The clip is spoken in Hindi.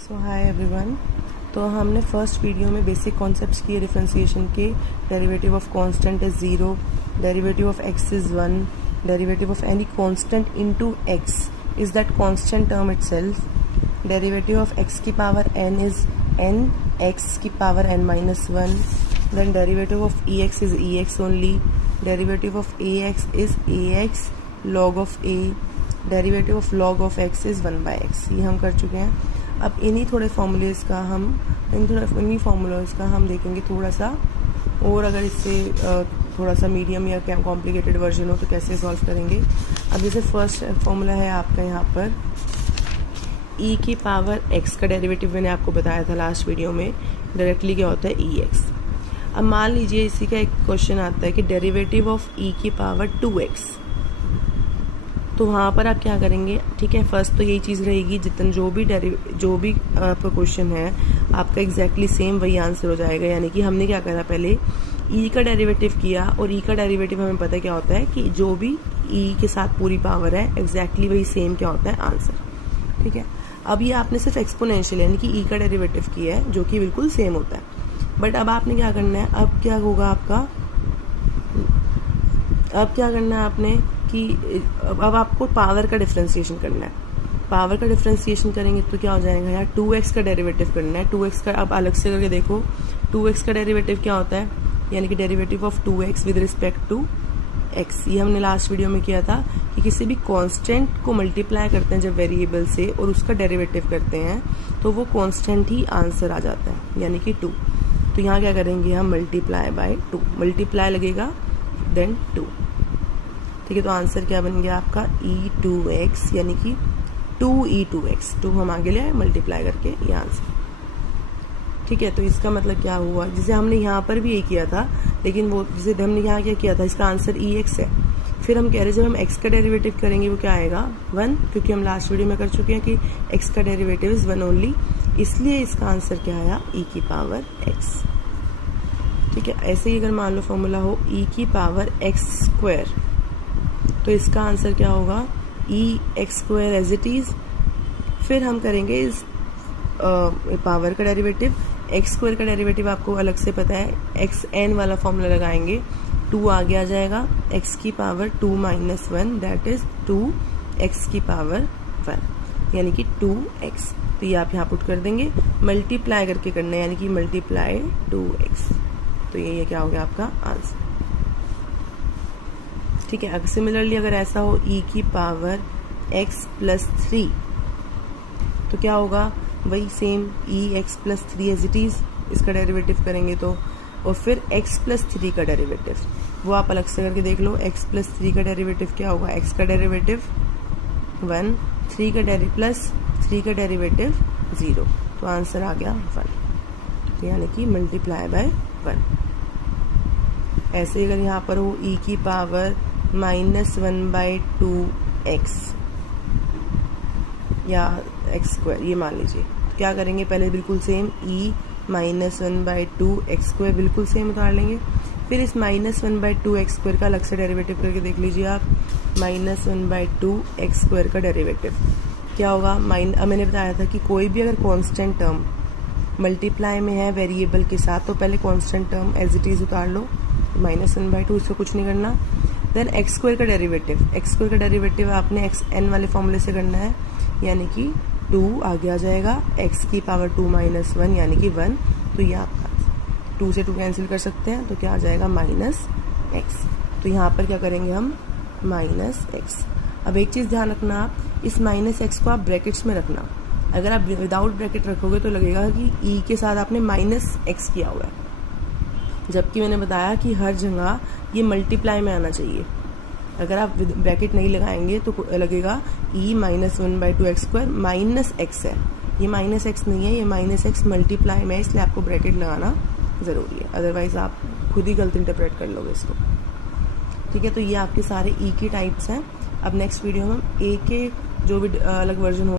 सो हाय एवरीवन। तो हमने फर्स्ट वीडियो में बेसिक कॉन्सेप्ट्स किए डिफरेंशिएशन के। Derivative of constant is 0, derivative of x is 1, derivative of any constant into x is that constant term itself, derivative of x की power n is n x की power n minus 1, then derivative of ex is ex only, derivative of ax is ax log of a, derivative of log of x is 1 by x। ये हम कर चुके हैं। अब इन्हीं फॉर्मूलाज का हम देखेंगे थोड़ा सा, और अगर इससे थोड़ा सा मीडियम या क्या कॉम्प्लिकेटेड वर्जन हो तो कैसे सॉल्व करेंगे। अब जैसे फर्स्ट फॉर्मूला है आपका यहाँ पर e की पावर x का डेरिवेटिव, मैंने आपको बताया था लास्ट वीडियो में डायरेक्टली क्या होता है ex। अब मान लीजिए इसी का एक क्वेश्चन आता है कि डेरिवेटिव ऑफ e की पावर 2x, तो वहाँ पर आप क्या करेंगे। ठीक है, फर्स्ट तो यही चीज़ रहेगी, जितन जो भी आपका क्वेश्चन है आपका एग्जैक्टली सेम वही आंसर हो जाएगा। यानी कि हमने क्या करा, पहले e का डेरिवेटिव किया, और e का डेरिवेटिव हमें पता क्या होता है कि जो भी e के साथ पूरी पावर है एग्जैक्टली वही सेम क्या होता है आंसर। ठीक है, अब ये आपने सिर्फ एक्सपोनेंशियल यानी कि e का डेरिवेटिव किया है जो कि बिल्कुल सेम होता है। बट अब आपने क्या करना है, अब क्या होगा आपका, अब क्या करना है आपने कि अब आपको पावर का डिफरेंशिएशन करना है। पावर का डिफरेंशिएशन करेंगे तो क्या हो जाएगा, यार 2x का डेरिवेटिव करना है। 2x का अब अलग से करके देखो, 2x का डेरिवेटिव क्या होता है, यानी कि derivative of 2x with respect to x। ये हमने लास्ट वीडियो में किया था कि किसी भी कांस्टेंट को मल्टीप्लाई करते हैं जब वेरिएबल से और उसका डेरिवेटिव करते हैं तो वो कांस्टेंट ही आंसर आ जाता है, यानी कि 2। तो यहाँ क्या करेंगे हम, मल्टीप्लाई बाय 2, मल्टीप्लाई लगेगा देन 2। ठीक है, तो आंसर क्या बन गया आपका e2x, यानी कि 2e2x। 2 हम आगे ले आए मल्टीप्लाई करके, ये आंसर। ठीक है, तो इसका मतलब क्या हुआ, जिसे हमने यहाँ पर भी ये किया था, लेकिन वो जिसे हमने यहाँ क्या किया था इसका आंसर ex है। फिर हम कह रहे जब हम x का डेरिवेटिव करेंगे वो क्या आएगा 1, क्योंकि हम लास्ट वीडियो में कर चुके हैं कि x का डेरिवेटिव इज 1 ओनली, इसलिए इसका आंसर क्या आया e की पावर x। ठीक है, ऐसे ही अगर मान लो फॉर्मूला हो e की पावर x स्क्वायर, तो इसका आंसर क्या होगा e x square as it is. फिर हम करेंगे इस पावर का डेरिवेटिव, x स्क्वायर का डेरिवेटिव आपको अलग से पता है, x n वाला फॉर्मूला लगाएंगे, 2 आगे आ जाएगा, x की power 2 minus 1 that is 2x की पावर 1, यानी कि 2x। तो ये आप यहाँ पुट कर देंगे, मल्टीप्लाई करके करना है, यानी कि मल्टीप्लाई 2x। तो ये क्या हो गया आपका आंसर। ठीक है, सिमिलरली अगर ऐसा हो e की पावर x प्लस 3, तो क्या होगा वही same ex plus 3 as it is, इसका डेरिवेटिव करेंगे तो, और फिर x प्लस 3 का डेरिवेटिव वो आप अलग से करके देख लो। x प्लस 3 का डेरिवेटिव क्या होगा, x का डेरिवेटिव 1, 3 का प्लस 3 का डेरिवेटिव 0, तो आंसर आ गया 1, यानी कि मल्टीप्लाई बाय 1। ऐसे अगर यहाँ पर हो e की पावर -1/2x या x स्क्वायर, ये मान लीजिए, तो क्या करेंगे पहले बिल्कुल सेम e -1/2x स्क्वायर बिल्कुल सेम उतार लेंगे। फिर इस -1/2x स्क्वायर का अलग से डेरिवेटिव करके देख लीजिए आप, -1/2x स्क्वायर का डेरिवेटिव क्या होगा। मैंने बताया था कि कोई भी अगर कांस्टेंट टर्म मल्टीप्लाई में है वेरिएबल के साथ तो पहले constant term as it is उतार लो, -1/2, इसको कुछ नहीं करना। देन x स्क्वायर का डेरिवेटिव आपने x n वाले फॉर्मूले से करना है, यानी कि 2 आगे आ जाएगा, x की पावर 2 माइनस 1 यानी कि 1। तो ये आप 2 से 2 कैंसिल कर सकते हैं, तो क्या आ जाएगा -x। तो यहाँ पर क्या करेंगे हम -x। अब एक चीज़ ध्यान रखना, आप इस -x को आप ब्रैकेट्स में रखना। अगर आप विदाउट ब्रैकेट रखोगे तो लगेगा कि e के साथ आपने -x किया हुआ है, जबकि मैंने बताया कि हर जगह ये मल्टीप्लाई में आना चाहिए। अगर आप ब्रैकेट नहीं लगाएंगे तो लगेगा e -1/2x स्क्वायर -x है, ये -x नहीं है, ये -x मल्टीप्लाई में है, इसलिए आपको ब्रैकेट लगाना ज़रूरी है, अदरवाइज आप खुद ही गलत इंटरप्रेट कर लोगे इसको। ठीक है, तो ये आपके सारे e के टाइप्स हैं। अब नेक्स्ट वीडियो में a के जो भी अलग वर्जन हो